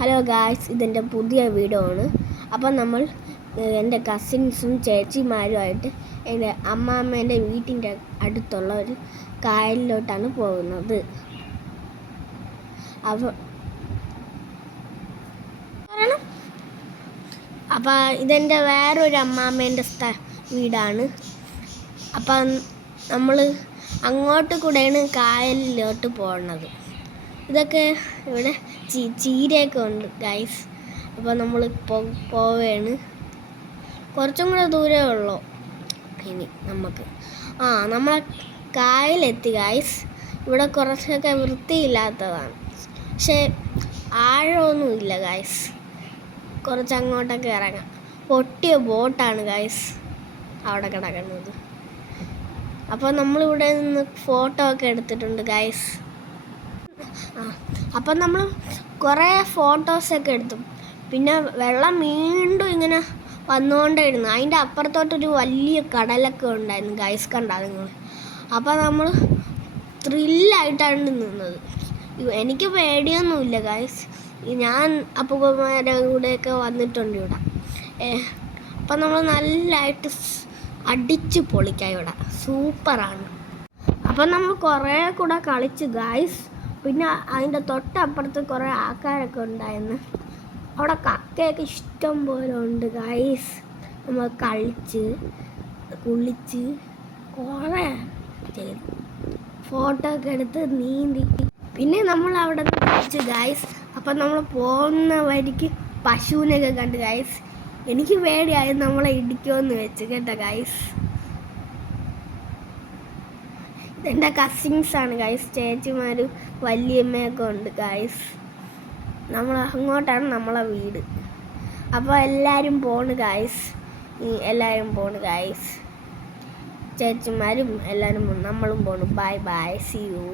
Hello guys, ഇതെൻ്റെ പുതിയ video ആണ്. അപ്പം നമ്മൾ എൻ്റെ കസിൻസും ചേച്ചിമാരുമായിട്ട് എൻ്റെ അമ്മാമ്മേൻ്റെ വീട്ടിൻ്റെ അടുത്തുള്ള ഒരു കായലിലോട്ടാണ് പോകുന്നത്. അപ്പം ഇതെൻ്റെ വേറൊരു അമ്മാമ്മേൻ്റെ വീടാണ്. അപ്പം നമ്മൾ അങ്ങോട്ട് കൂടെയാണ് കായലിലോട്ട് പോകുന്നത്. ഇതൊക്കെ ഇവിടെ ചീരയൊക്കെ ഉണ്ട് ഗൈസ്. അപ്പോൾ നമ്മൾ പോവുകയാണ്. കുറച്ചും കൂടെ ദൂരമേ ഉള്ളൂ ഇനി നമുക്ക്. നമ്മളെ കായലെത്തി ഗൈസ്. ഇവിടെ കുറച്ചൊക്കെ വൃത്തിയില്ലാത്തതാണ്, പക്ഷേ ആഴമൊന്നുമില്ല ഗൈസ്. കുറച്ച് അങ്ങോട്ടൊക്കെ ഇറങ്ങാം. പൊട്ടിയ ബോട്ടാണ് ഗൈസ് അവിടെ കിടക്കുന്നത്. അപ്പോൾ നമ്മളിവിടെ നിന്ന് ഫോട്ടോ ഒക്കെ എടുത്തിട്ടുണ്ട് ഗൈസ്. അപ്പം നമ്മൾ കുറേ ഫോട്ടോസൊക്കെ എടുത്തു. പിന്നെ വെള്ളം വീണ്ടും ഇങ്ങനെ വന്നുകൊണ്ടേയിരുന്നു. അതിൻ്റെ അപ്പുറത്തോട്ടൊരു വലിയ കടലൊക്കെ ഉണ്ടായിരുന്നു ഗൈസ്, കണ്ടാ നിങ്ങൾ? അപ്പം നമ്മൾ ത്രില്ലായിട്ടാണ് നിന്നത്. എനിക്ക് പേടിയൊന്നുമില്ല ഗൈസ്. ഞാൻ അപ്പൂപ്പന്മാരുടെ കൂടെയൊക്കെ വന്നിട്ടുണ്ട് ഇവിടെ. അപ്പം നമ്മൾ നല്ലതായിട്ട് അടിച്ച് പൊളിക്കാം ഇവിടെ. സൂപ്പറാണ്. അപ്പം നമ്മൾ കുറേ കൂടെ കളിച്ച് ഗൈസ്. പിന്നെ അതിൻ്റെ തൊട്ടപ്പുറത്ത് കുറേ ആൾക്കാരൊക്കെ ഉണ്ടായിരുന്നു. അവിടെ കക്കയൊക്കെ ഇഷ്ടം പോലെ ഉണ്ട് ഗൈസ്. നമ്മൾ കളിച്ച് കുളിച്ച് കുറേ ചെയ്തു, ഫോട്ടോ ഒക്കെ എടുത്ത് നീന്തി. പിന്നെ നമ്മൾ അവിടെ കളിച്ച് ഗൈസ്. അപ്പം നമ്മൾ പോകുന്ന വഴിക്ക് പശുവിനെയൊക്കെ കണ്ട് ഗൈസ്. എനിക്ക് പേടിയായി നമ്മളെ ഇടിക്കുമെന്ന് വെച്ച് കേട്ടോ ഗൈസ്. ഇതെൻ്റെ കസിൻസാണ് ഗൈസ്, ചേച്ചിമാരും വല്യമ്മയൊക്കെ ഉണ്ട് ഗൈസ്. അങ്ങോട്ടാണ് നമ്മളെ വീട്. അപ്പോൾ എല്ലാവരും പോണ് ഗൈസ്. ചേച്ചിമാരും എല്ലാവരും നമ്മളും പോണു. Bye bye, see U.